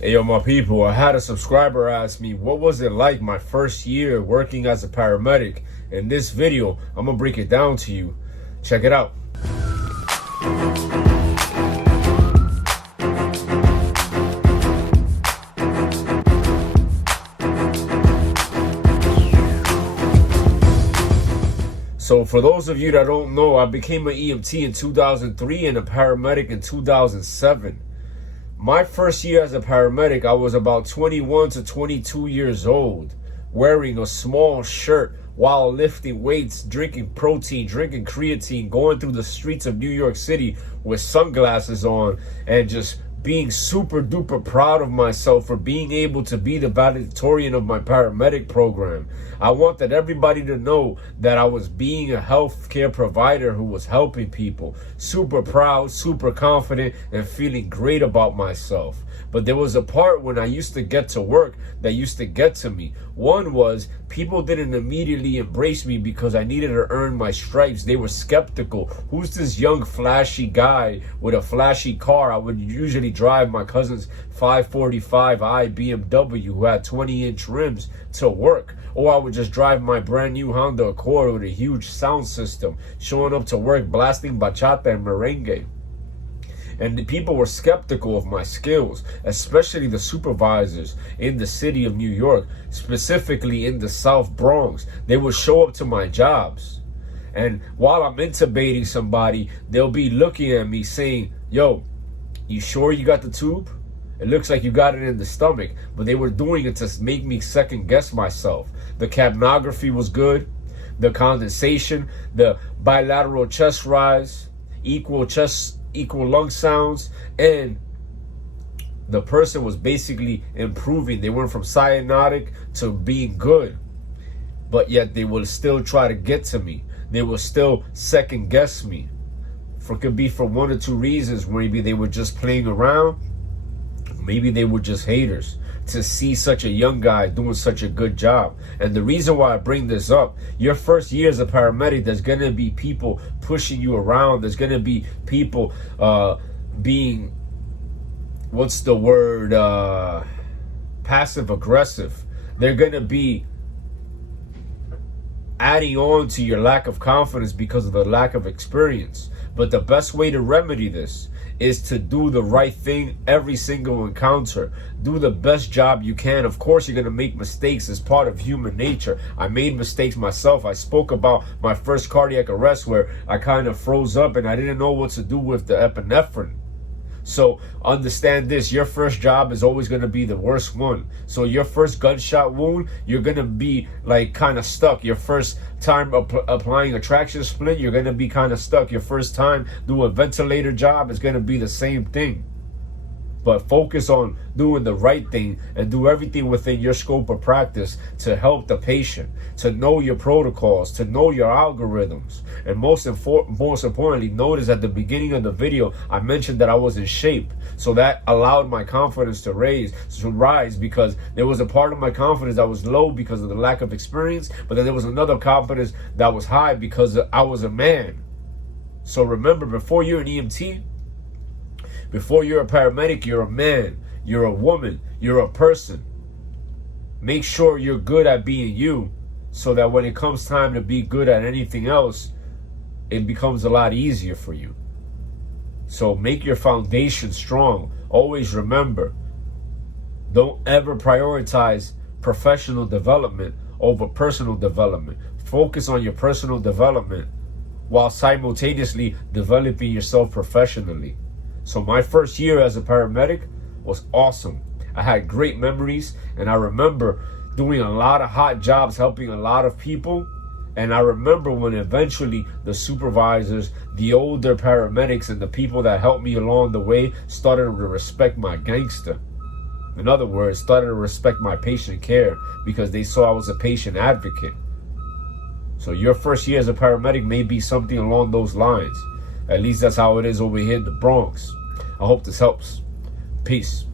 Hey, yo, my people, I had a subscriber ask me, what was it like my first year working as a paramedic? In this video, I'm gonna break it down to you. Check it out. So for those of you that don't know, I became an EMT in 2003 and a paramedic in 2007. My first year as a paramedic, I was about 21 to 22 years old, wearing a small shirt while lifting weights, drinking protein, drinking creatine, going through the streets of New York City with sunglasses on, and just being super duper proud of myself for being able to be the valedictorian of my paramedic program. I wanted everybody to know that I was being a healthcare provider who was helping people. Super proud, super confident, and feeling great about myself. But there was a part when I used to get to work that used to get to me. One was people didn't immediately embrace me because I needed to earn my stripes. They were skeptical. Who's this young flashy guy with a flashy car? I would usually drive my cousin's 545i BMW who had 20-inch rims to work. Or I would just drive my brand new Honda Accord with a huge sound system, showing up to work blasting bachata and merengue. And the people were skeptical of my skills, especially the supervisors in the city of New York, specifically in the South Bronx. They would show up to my jobs. And while I'm intubating somebody, they'll be looking at me saying, yo, you sure you got the tube? It looks like you got it in the stomach. But they were doing it to make me second guess myself. The capnography was good. The condensation, the bilateral chest rise, equal lung sounds, and the person was basically improving. They went from cyanotic to being good, but yet they will still try to get to me. They will still second guess me. Could be for one or two reasons. Maybe they were just playing around. Maybe they were just haters to see such a young guy doing such a good job. And the reason why I bring this up, your first year as a paramedic, there's going to be people pushing you around. There's going to be people being, what's the word, passive aggressive. They're going to be adding on to your lack of confidence because of the lack of experience. But the best way to remedy this is to do the right thing every single encounter. Do the best job you can. Of course, you're going to make mistakes. It's part of human nature. I made mistakes myself. I spoke about my first cardiac arrest where I kind of froze up and I didn't know what to do with the epinephrine. So understand this, your first job is always going to be the worst one. So your first gunshot wound, you're going to be like kind of stuck. Your first time applying a traction splint, you're going to be kind of stuck. Your first time doing a ventilator job is going to be the same thing. But focus on doing the right thing and do everything within your scope of practice to help the patient, to know your protocols, to know your algorithms. And most importantly, notice at the beginning of the video, I mentioned that I was in shape. So that allowed my confidence to rise because there was a part of my confidence that was low because of the lack of experience. But then there was another confidence that was high because I was a man. So remember, before you're an EMT, before you're a paramedic, you're a man, you're a woman, you're a person. Make sure you're good at being you so that when it comes time to be good at anything else, it becomes a lot easier for you. So make your foundation strong. Always remember, don't ever prioritize professional development over personal development. Focus on your personal development while simultaneously developing yourself professionally. So my first year as a paramedic was awesome. I had great memories, and I remember doing a lot of hot jobs, helping a lot of people. And I remember when eventually the supervisors, the older paramedics, and the people that helped me along the way started to respect my gangster. In other words, started to respect my patient care because they saw I was a patient advocate. So your first year as a paramedic may be something along those lines. At least that's how it is over here in the Bronx. I hope this helps. Peace.